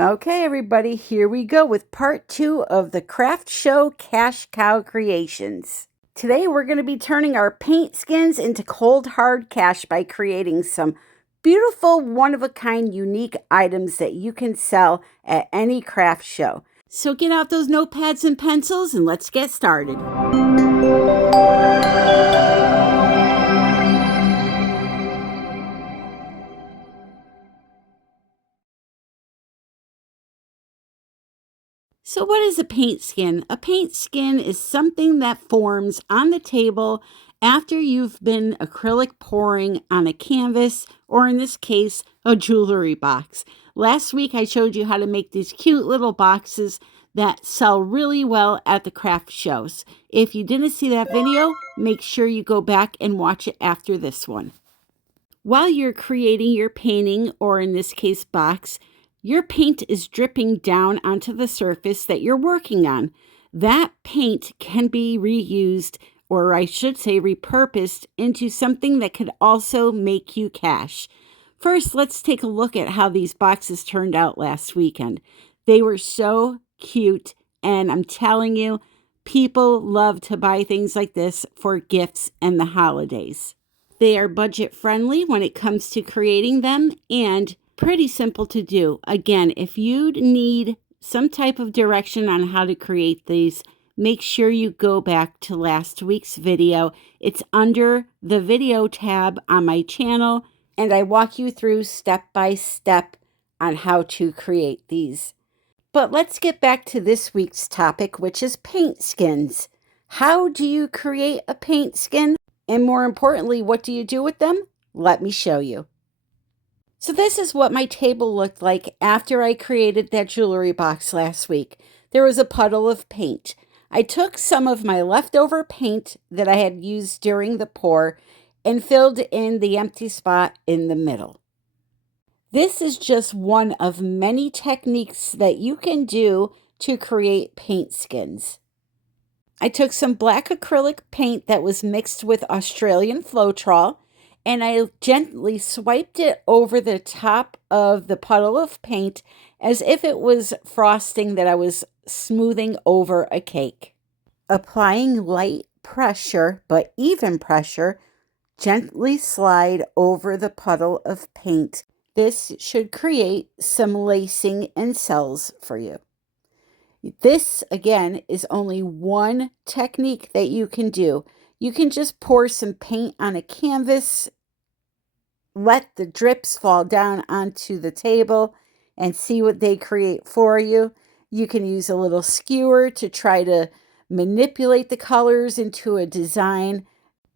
Okay, everybody, here we go with part 2 of the craft show Cash Cow Creations. Today we're going to be turning our paint skins into cold hard cash by creating some beautiful, one-of-a-kind, unique items that you can sell at any craft show. So get out those notepads and pencils and let's get started. So what is a paint skin? A paint skin is something that forms on the table after you've been acrylic pouring on a canvas, or in this case, a jewelry box. Last week I showed you how to make these cute little boxes that sell really well at the craft shows. If you didn't see that video, make sure you go back and watch it after this one. While you're creating your painting, or in this case box, your paint is dripping down onto the surface that you're working on. That paint can be reused, or I should say repurposed, into something that could also make you cash. First, let's take a look at how these boxes turned out last weekend. They were so cute, and I'm telling you, people love to buy things like this for gifts and the holidays. They are budget friendly when it comes to creating them and pretty simple to do. Again, if you need some type of direction on how to create these, make sure you go back to last week's video. It's under the video tab on my channel, and I walk you through step by step on how to create these. But let's get back to this week's topic, which is paint skins. How do you create a paint skin? And more importantly, what do you do with them? Let me show you. So this is what my table looked like after I created that jewelry box last week. There was a puddle of paint. I took some of my leftover paint that I had used during the pour and filled in the empty spot in the middle. This is just one of many techniques that you can do to create paint skins. I took some black acrylic paint that was mixed with Australian Floetrol, and I gently swiped it over the top of the puddle of paint as if it was frosting that I was smoothing over a cake. Applying light pressure, but even pressure, gently slide over the puddle of paint. This should create some lacing and cells for you. This, again, is only one technique that you can do. You can just pour some paint on a canvas, let the drips fall down onto the table, and see what they create for you. You can use a little skewer to try to manipulate the colors into a design.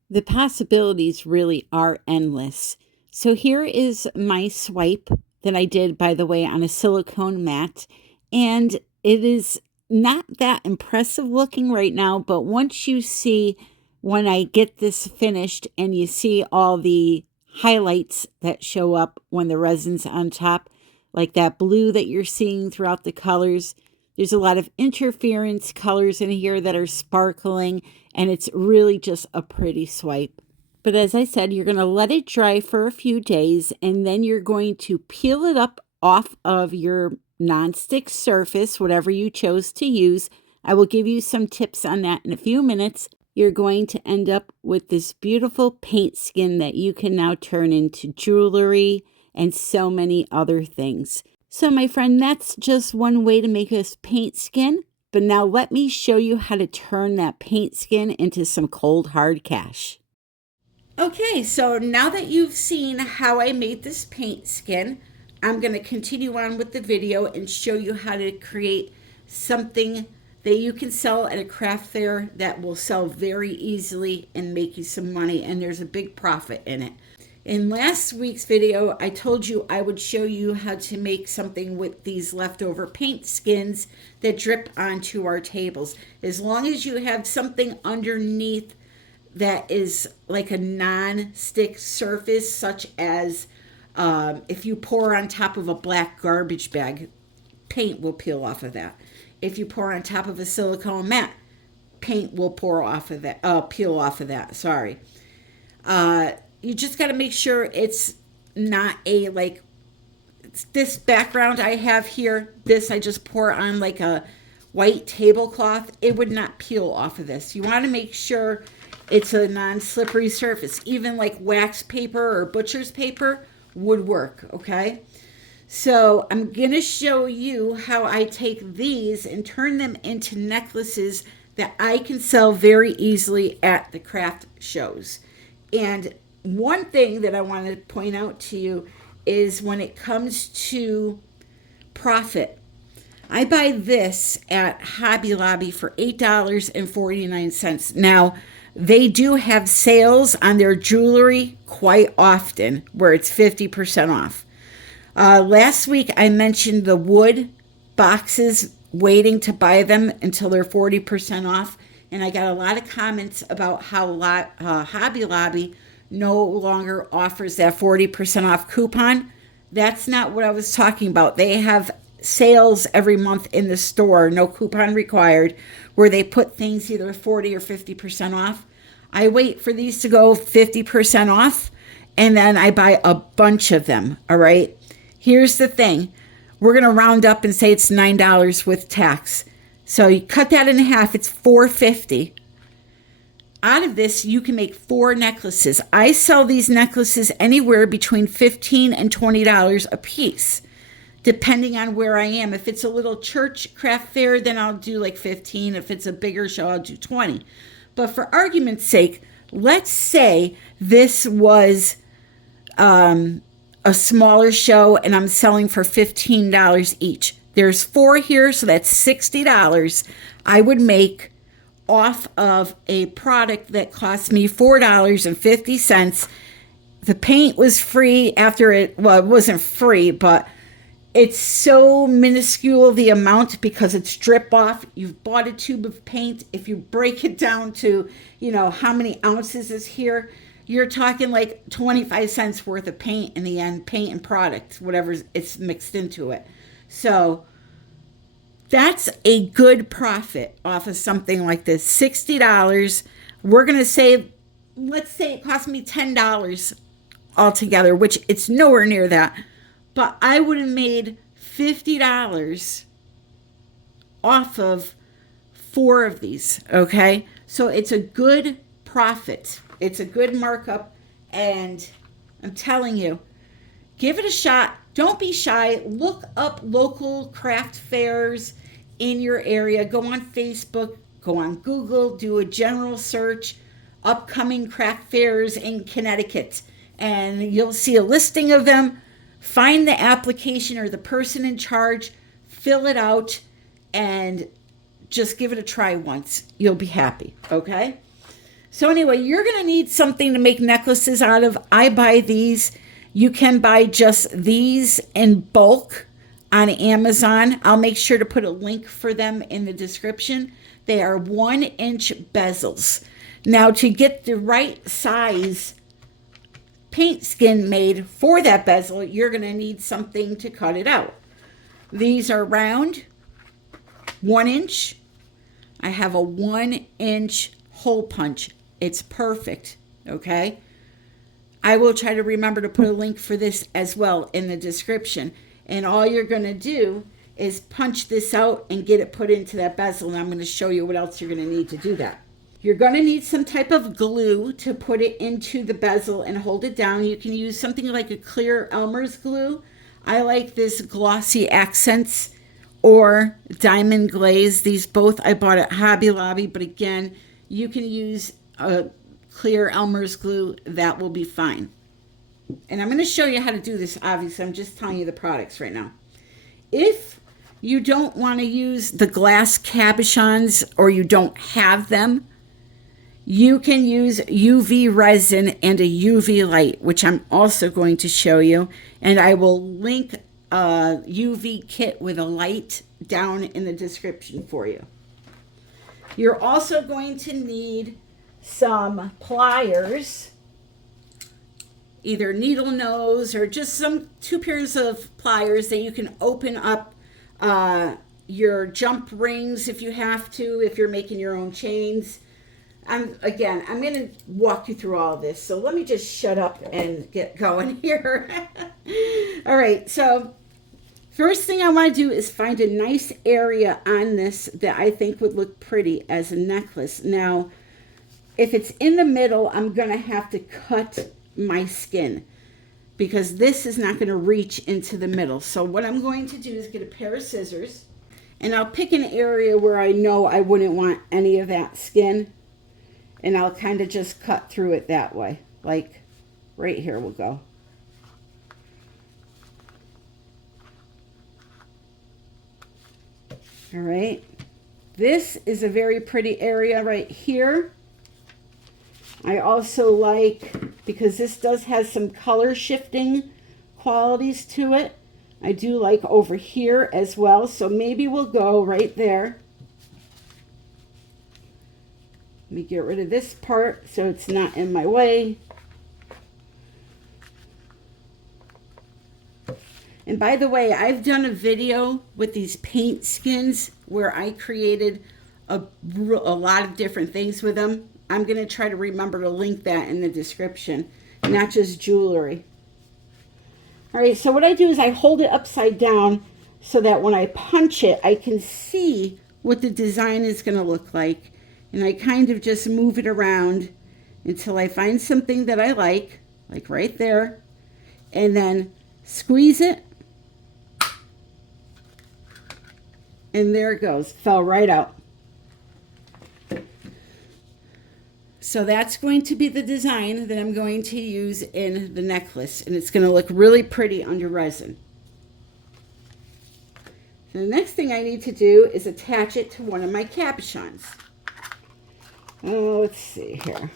The possibilities really are endless. So here is my swipe that I did, by the way, on a silicone mat. And it is not that impressive looking right now, but once you see when I get this finished and you see all the highlights that show up when the resin's on top, like that blue that you're seeing throughout the colors, there's a lot of interference colors in here that are sparkling, and it's really just a pretty swipe. But as I said, you're going to let it dry for a few days, and then you're going to peel it up off of your nonstick surface, whatever you chose to use. I will give you some tips on that in a few minutes. You're going to end up with this beautiful paint skin that you can now turn into jewelry and so many other things. So my friend, that's just one way to make a paint skin. But now let me show you how to turn that paint skin into some cold hard cash. Okay, so now that you've seen how I made this paint skin, I'm going to continue on with the video and show you how to create something that you can sell at a craft fair that will sell very easily and make you some money, and there's a big profit in it. In last week's video, I told you I would show you how to make something with these leftover paint skins that drip onto our tables. As long as you have something underneath that is like a non-stick surface, such as if you pour on top of a black garbage bag, paint will peel off of that. If you pour on top of a silicone mat, paint will peel off of that. Sorry. You just got to make sure it's not a this background I have here, this I just pour on like a white tablecloth, it would not peel off of this. You want to make sure it's a non-slippery surface. Even like wax paper or butcher's paper would work, okay? So I'm going to show you how I take these and turn them into necklaces that I can sell very easily at the craft shows. And one thing that I want to point out to you is when it comes to profit, I buy this at Hobby Lobby for $8.49. Now, they do have sales on their jewelry quite often where it's 50% off. Last week, I mentioned the wood boxes, waiting to buy them until they're 40% off. And I got a lot of comments about how Hobby Lobby no longer offers that 40% off coupon. That's not what I was talking about. They have sales every month in the store, no coupon required, where they put things either 40 or 50% off. I wait for these to go 50% off, and then I buy a bunch of them, all right? Here's the thing. We're going to round up and say it's $9 with tax. So you cut that in half, it's $4.50. Out of this, you can make 4 necklaces. I sell these necklaces anywhere between $15 and $20 a piece, depending on where I am. If it's a little church craft fair, then I'll do like 15. If it's a bigger show, I'll do 20. But for argument's sake, let's say this was a smaller show and I'm selling for $15 each. There's 4 here, so that's $60 I would make off of a product that cost me $4.50. The paint was free after it, well, it wasn't free, but it's so minuscule, the amount, because it's drip off. You've bought a tube of paint. If you break it down to, how many ounces is here, you're talking like 25 cents worth of paint in the end, paint and product, whatever it's mixed into it. So that's a good profit off of something like this. $60. We're going to say, let's say it cost me $10 altogether, which it's nowhere near that. But I would have made $50 off of 4 of these, okay? So it's a good profit. It's a good markup, and I'm telling you, give it a shot. Don't be shy. Look up local craft fairs in your area. Go on Facebook, go on Google, do a general search, upcoming craft fairs in Connecticut, and you'll see a listing of them. Find the application or the person in charge, fill it out, and just give it a try once. You'll be happy, okay? So anyway, you're going to need something to make necklaces out of. I buy these. You can buy just these in bulk on Amazon. I'll make sure to put a link for them in the description. They are 1-inch bezels. Now, to get the right size paint skin made for that bezel, you're going to need something to cut it out. These are round, 1 inch. I have a 1-inch hole punch. It's perfect, okay? I will try to remember to put a link for this as well in the description. And all you're going to do is punch this out and get it put into that bezel. And I'm going to show you what else you're going to need to do that. You're going to need some type of glue to put it into the bezel and hold it down. You can use something like a clear Elmer's glue. I like this Glossy Accents or Diamond Glaze. These both I bought at Hobby Lobby, but again, you can use a clear Elmer's glue. That will be fine. And I'm going to show you how to do this. Obviously, I'm just telling you the products right now. If you don't want to use the glass cabochons or you don't have them, you can use UV resin and a UV light, which I'm also going to show you. And I will link a UV kit with a light down in the description for you. You're also going to need some pliers, either needle nose or just 2 pairs of pliers that you can open up your jump rings if you have to, if you're making your own chains. I'm going to walk you through all this. So let me just shut up and get going here. All right. So First thing I want to do is find a nice area on this that I think would look pretty as a necklace. Now, if it's in the middle, I'm going to have to cut my skin because this is not going to reach into the middle. So what I'm going to do is get a pair of scissors, and I'll pick an area where I know I wouldn't want any of that skin, and I'll kind of just cut through it that way. Like right here we'll go. All right. This is a very pretty area right here. I also like, because this does have some color shifting qualities to it, I do like over here as well. So maybe we'll go right there. Let me get rid of this part so it's not in my way. And by the way, I've done a video with these paint skins where I created a lot of different things with them. I'm going to try to remember to link that in the description, not just jewelry. All right, so what I do is I hold it upside down so that when I punch it, I can see what the design is going to look like. And I kind of just move it around until I find something that I like right there, and then squeeze it. And there it goes, fell right out. So that's going to be the design that I'm going to use in the necklace, and it's going to look really pretty under resin. So the next thing I need to do is attach it to one of my cabochons. Oh, let's see here.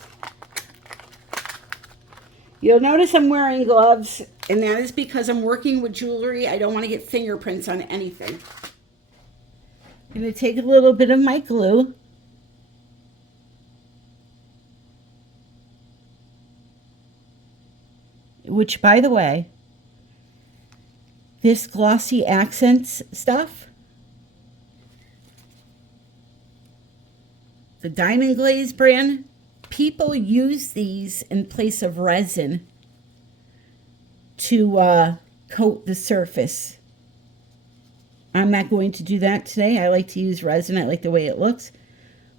You'll notice I'm wearing gloves, and that is because I'm working with jewelry. I don't want to get fingerprints on anything. I'm going to take a little bit of my glue. Which, by the way, this glossy accents stuff, the Diamond Glaze brand, people use these in place of resin to coat the surface. I'm not going to do that today. I like to use resin. I like the way it looks.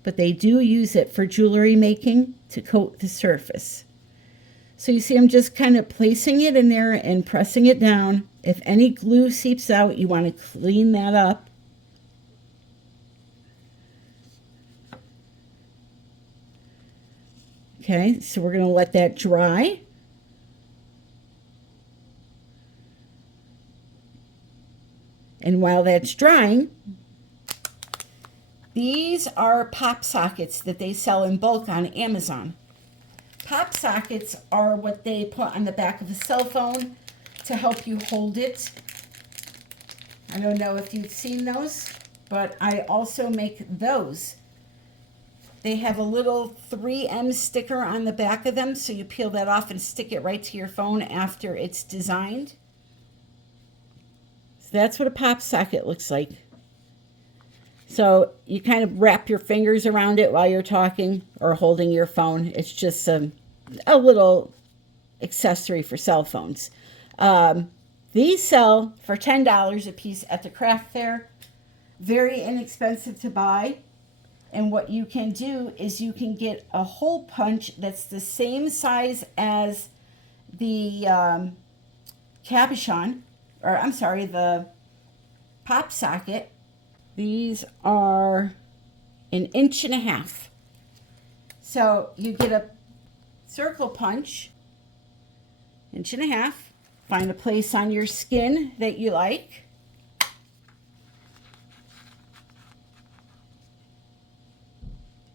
But they do use it for jewelry making to coat the surface. So you see I'm just kind of placing it in there and pressing it down. If any glue seeps out, you want to clean that up. Okay, so we're going to let that dry. And while that's drying, these are pop sockets that they sell in bulk on Amazon. Pop sockets are what they put on the back of a cell phone to help you hold it. I don't know if you've seen those, but I also make those. They have a little 3M sticker on the back of them, so you peel that off and stick it right to your phone after it's designed. So that's what a pop socket looks like. So you kind of wrap your fingers around it while you're talking or holding your phone. It's just a little accessory for cell phones. These sell for $10 a piece at the craft fair. Very inexpensive to buy. And what you can do is you can get a hole punch that's the same size as the cabochon, or I'm sorry, the pop socket. These are 1.5 inches. So you get a circle punch, 1.5 inches. Find a place on your skin that you like.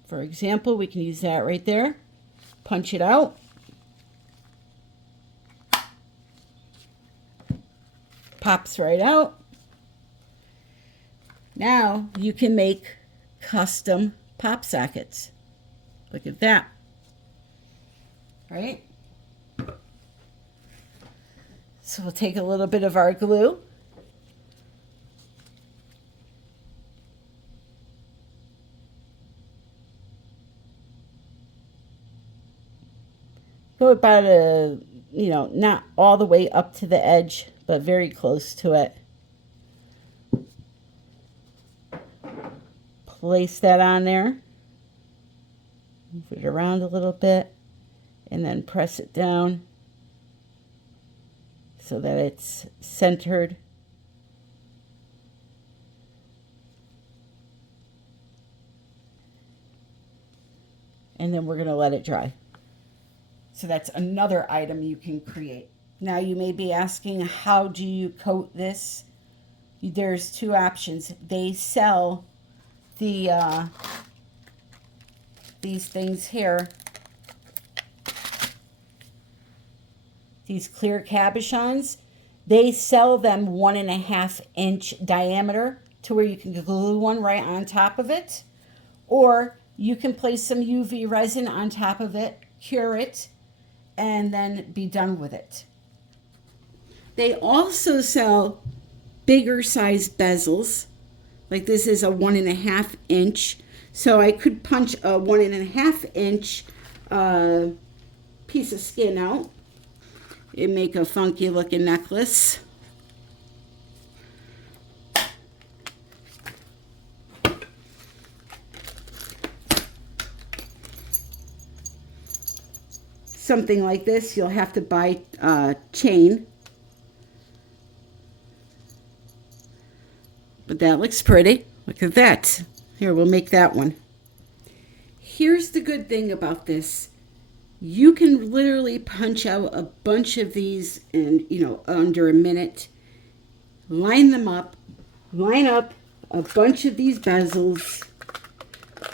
For example, we can use that right there. Punch it out. Pops right out. Now you can make custom pop sockets. Look at that. Right? So we'll take a little bit of our glue. Go about not all the way up to the edge, but very close to it. place that on there. Move it around a little bit and then press it down so that it's centered. And then we're going to let it dry. So that's another item you can create. Now you may be asking, how do you coat this? There's two options. They sell the these things here, these clear cabochons. They sell them 1.5 inch diameter to where you can glue one right on top of it, or you can place some UV resin on top of it, cure it, and then be done with it. They also sell bigger size bezels. Like this is a 1.5 inch. So I could punch a 1.5 inch piece of skin out and make a funky looking necklace. Something like this, you'll have to buy chain. But that looks pretty. Look at that. Here, we'll make that one. Here's the good thing about this. You can literally punch out a bunch of these in, under a minute. Line them up. Line up a bunch of these bezels.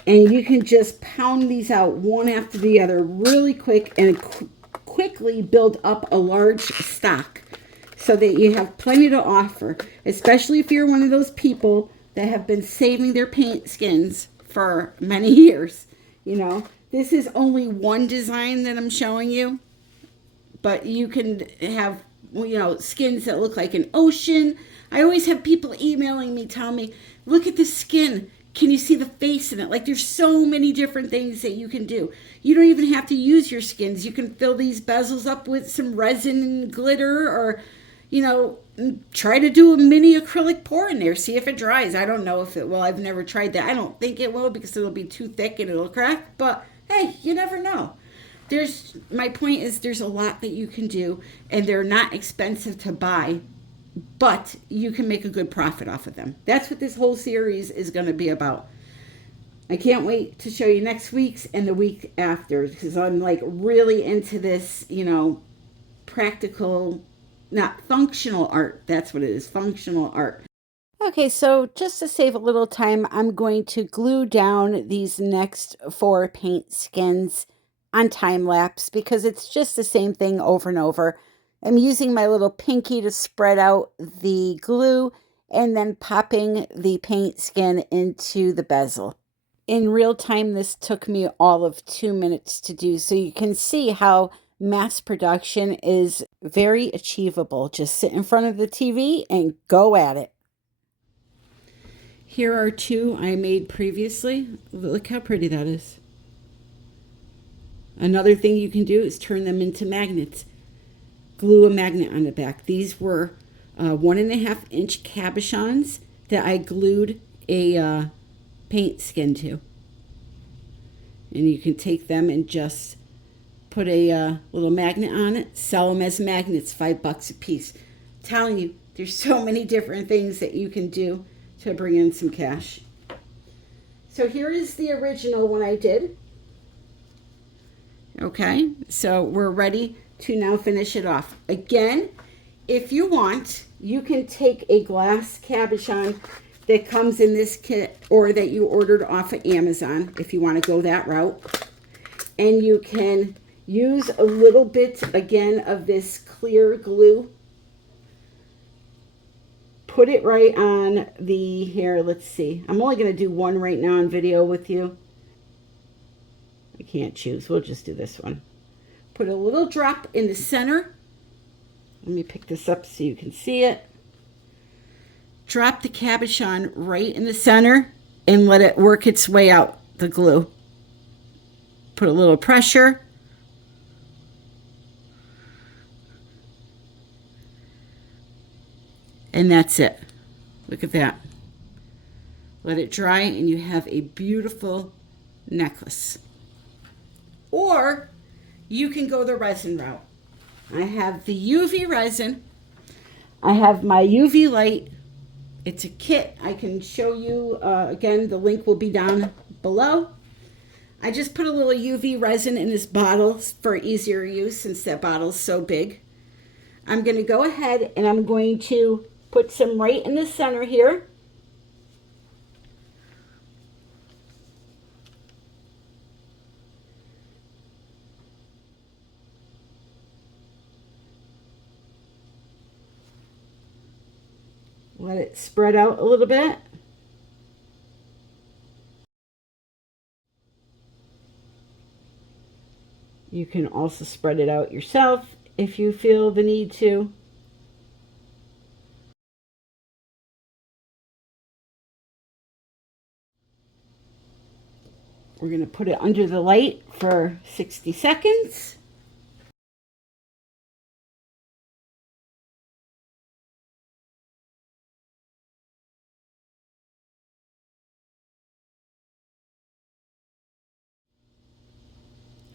And you can just pound these out one after the other really quick and quickly build up a large stock so that you have plenty to offer, especially if you're one of those people that have been saving their paint skins for many years. This is only one design that I'm showing you, but you can have, skins that look like an ocean. I always have people emailing me, telling me, look at this skin. Can you see the face in it? Like, there's so many different things that you can do. You don't even have to use your skins. You can fill these bezels up with some resin and glitter, or, try to do a mini acrylic pour in there. See if it dries. I don't know if it will. I've never tried that. I don't think it will because it'll be too thick and it'll crack. But, hey, you never know. My point is there's a lot that you can do, and they're not expensive to buy. But you can make a good profit off of them. That's what this whole series is going to be about. I can't wait to show you next week's and the week after, because I'm like really into this, practical, not functional art. That's what it is, functional art. Okay, so just to save a little time, I'm going to glue down these next 4 paint skins on time lapse because it's just the same thing over and over. I'm using my little pinky to spread out the glue and then popping the paint skin into the bezel. In real time, this took me all of 2 minutes to do, so you can see how mass production is very achievable. Just sit in front of the TV and go at it. Here are 2 I made previously. Look how pretty that is. Another thing you can do is turn them into magnets. Glue a magnet on the back. These were 1.5 inch cabochons that I glued a paint skin to. And you can take them and just put a little magnet on it, sell them as magnets, $5 a piece. I'm telling you, there's so many different things that you can do to bring in some cash. So here is the original one I did. Okay, so we're ready to now finish it off. Again, if you want, you can take a glass cabochon that comes in this kit or that you ordered off of Amazon if you want to go that route. And you can use a little bit, again, of this clear glue. Put it right on here, let's see. I'm only going to do one right now on video with you. I can't choose. We'll just do this one. Put a little drop in the center. Let me pick this up so you can see it. Drop the cabochon right in the center and let it work its way out, the glue. Put a little pressure. And that's it. Look at that. Let it dry and you have a beautiful necklace. Or you can go the resin route. I have the UV resin. I have my UV light. It's a kit. I can show you, again, the link will be down below. I just put a little UV resin in this bottle for easier use since that bottle is so big. I'm going to go ahead and I'm going to put some right in the center here. Let it spread out a little bit. You can also spread it out yourself if you feel the need to. We're going to put it under the light for 60 seconds.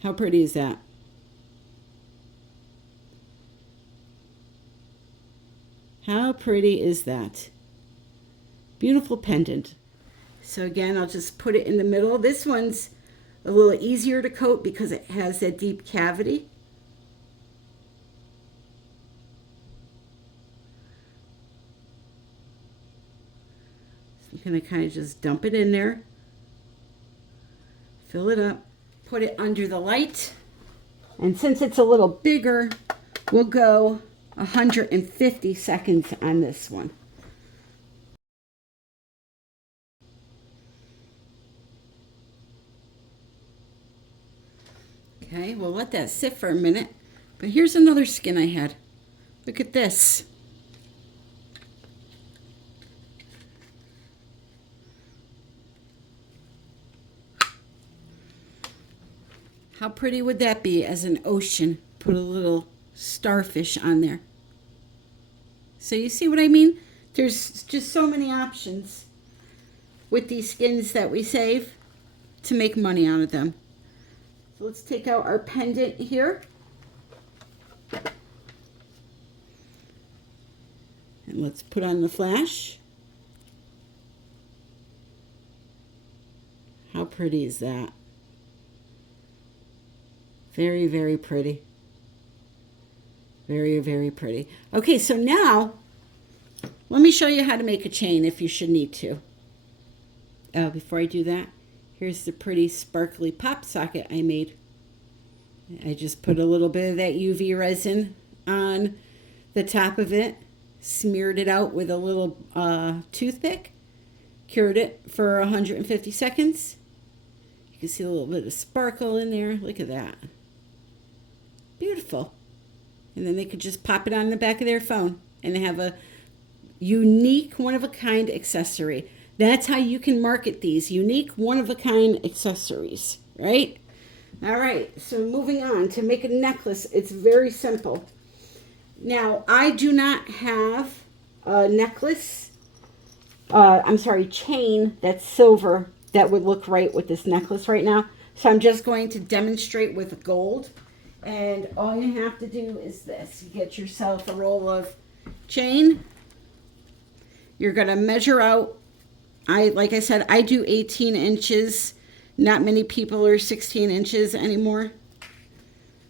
How pretty is that? How pretty is that? Beautiful pendant. So again, I'll just put it in the middle. This one's a little easier to coat because it has that deep cavity. So I'm going to kind of just dump it in there. Fill it up. Put it under the light. And since it's a little bigger, we'll go 150 seconds on this one. Okay, we'll let that sit for a minute. But here's another skin I had. Look at this. How pretty would that be as an ocean? Put a little starfish on there. So you see what I mean? There's just so many options with these skins that we save to make money out of them. So let's take out our pendant here. And let's put on the flash. How pretty is that? Very, very pretty. Very, very pretty. Okay, so now let me show you how to make a chain if you should need to. Oh, before I do that, here's the pretty sparkly pop socket I made. I just put a little bit of that UV resin on the top of it, smeared it out with a little toothpick, cured it for 150 seconds. You can see a little bit of sparkle in there. Look at that. Beautiful. And then they could just pop it on the back of their phone and have a unique, one-of-a-kind accessory. That's how you can market these unique, one-of-a-kind accessories, right? All right, so moving on to make a necklace, it's very simple. Now, I do not have a necklace, chain that's silver that would look right with this necklace right now. So I'm just going to demonstrate with gold. And all you have to do is this. You get yourself a roll of chain. You're going to measure out. Like I said, I do 18 inches. Not many people are 16 inches anymore.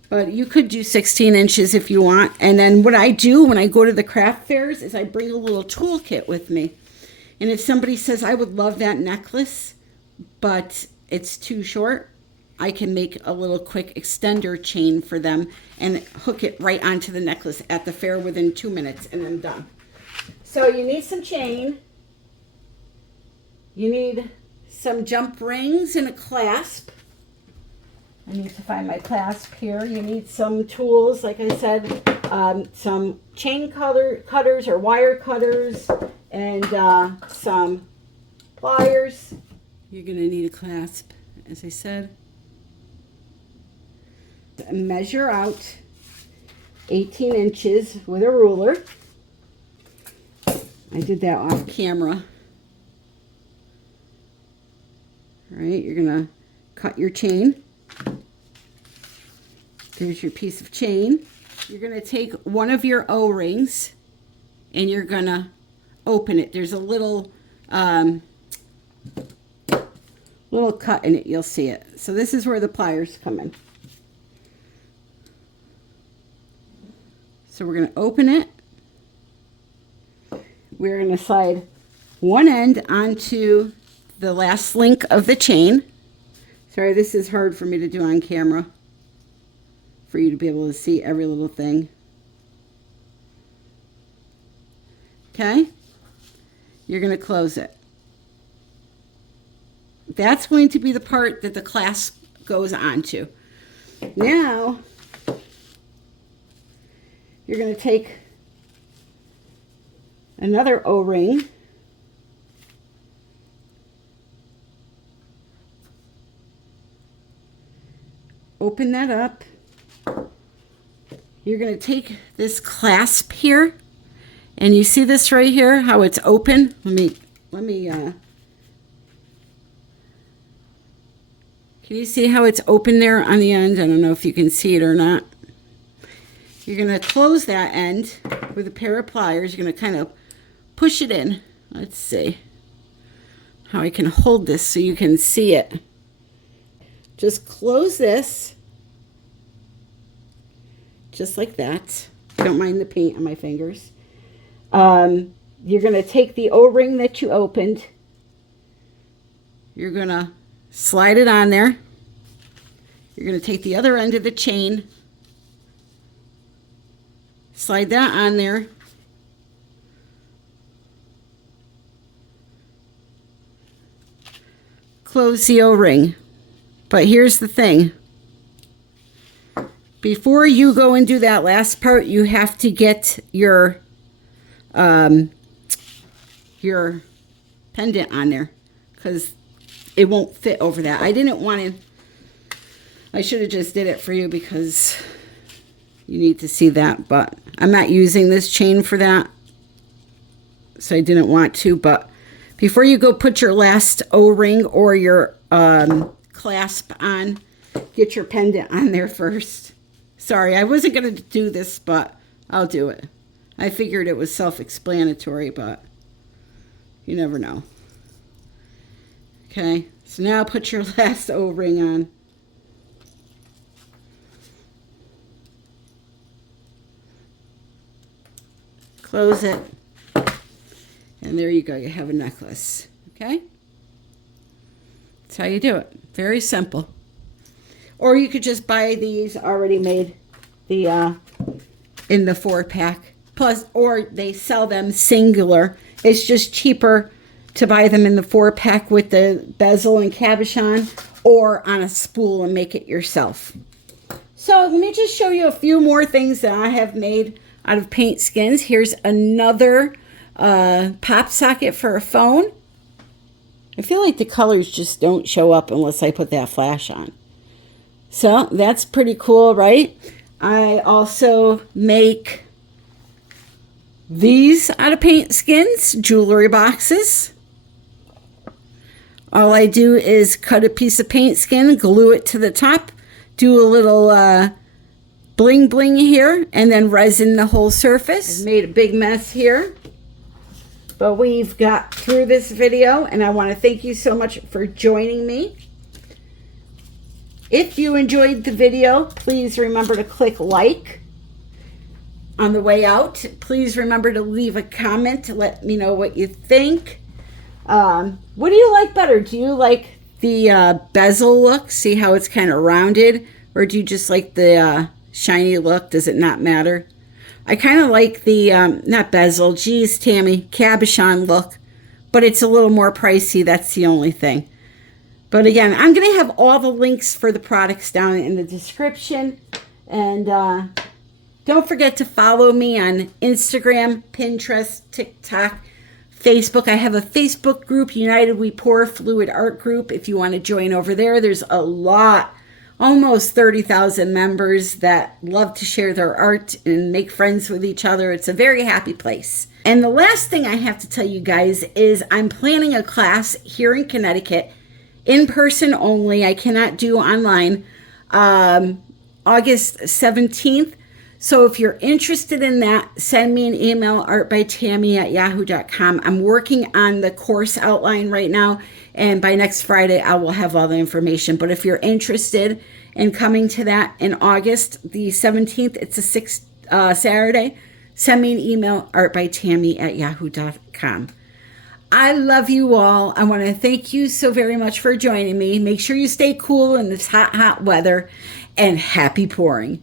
But you could do 16 inches if you want. And then what I do when I go to the craft fairs is I bring a little toolkit with me. And if somebody says, I would love that necklace, but it's too short, I can make a little quick extender chain for them and hook it right onto the necklace at the fair within 2 minutes, and I'm done. So you need some chain. You need some jump rings and a clasp. I need to find my clasp here. You need some tools, like I said, some chain cutters or wire cutters, and some pliers. You're going to need a clasp, as I said. Measure out 18 inches with a ruler. I did that off camera. All right, you're gonna cut your chain. There's your piece of chain. You're gonna take one of your O-rings and you're gonna open it. There's a little little cut in it, you'll see it. So this is where the pliers come in. So we're going to open it. We're going to slide one end onto the last link of the chain. Sorry, this is hard for me to do on camera, for you to be able to see every little thing. Okay? You're going to close it. That's going to be the part that the clasp goes onto. Now, you're going to take another O-ring, open that up. You're going to take this clasp here, and you see this right here, how it's open? Let me can you see how it's open there on the end? I don't know if you can see it or not. You're going to close that end with a pair of pliers. You're going to kind of push it in. Let's see how I can hold this so you can see it. Just close this, just like that. Don't mind the paint on my fingers. You're going to take the O-ring that you opened. You're going to slide it on there. You're going to take the other end of the chain, slide that on there. Close the O-ring. But here's the thing. Before you go and do that last part, you have to get your pendant on there, because it won't fit over that. I didn't want to, I should have just did it for you because you need to see that, but I'm not using this chain for that, so I didn't want to. But before you go put your last O-ring or your clasp on, get your pendant on there first. Sorry, I wasn't going to do this, but I'll do it. I figured it was self-explanatory, but you never know. Okay, so now put your last O-ring on. Close it. And there you go, you have a necklace. Okay? That's how you do it. Very simple. Or you could just buy these already made, the in the 4-pack. Plus, or they sell them singular. It's just cheaper to buy them in the 4-pack with the bezel and cabochon, or on a spool and make it yourself. So let me just show you a few more things that I have made out of paint skins. Here's another pop socket for a phone. I feel like the colors just don't show up unless I put that flash on. So that's pretty cool, right? I also make these out of paint skins, jewelry boxes. All I do is cut a piece of paint skin, glue it to the top, do a little bling bling here, and then resin the whole surface. I've made a big mess here, but we've got through this video, and I want to thank you so much for joining me. If you enjoyed the video, please remember to click like. On the way out, please remember to leave a comment to let me know what you think. What do you like better? Do you like the bezel look? See how it's kind of rounded? Or do you just like the shiny look? Does it not matter? I kind of like the, not bezel, geez, Tammy, cabochon look. But it's a little more pricey. That's the only thing. But again, I'm going to have all the links for the products down in the description. And don't forget to follow me on Instagram, Pinterest, TikTok, Facebook. I have a Facebook group, United We Pour Fluid Art Group. If you want to join over there, there's a lot, almost 30,000 members that love to share their art and make friends with each other. It's a very happy place. And the last thing I have to tell you guys is I'm planning a class here in Connecticut in person only. I cannot do online. August 17th. So if you're interested in that, send me an email, artbytammy@yahoo.com. I'm working on the course outline right now, and by next Friday, I will have all the information. But if you're interested in coming to that in August the 17th, it's a Saturday, send me an email, artbytammy@yahoo.com. I love you all. I want to thank you so very much for joining me. Make sure you stay cool in this hot, hot weather, and happy pouring.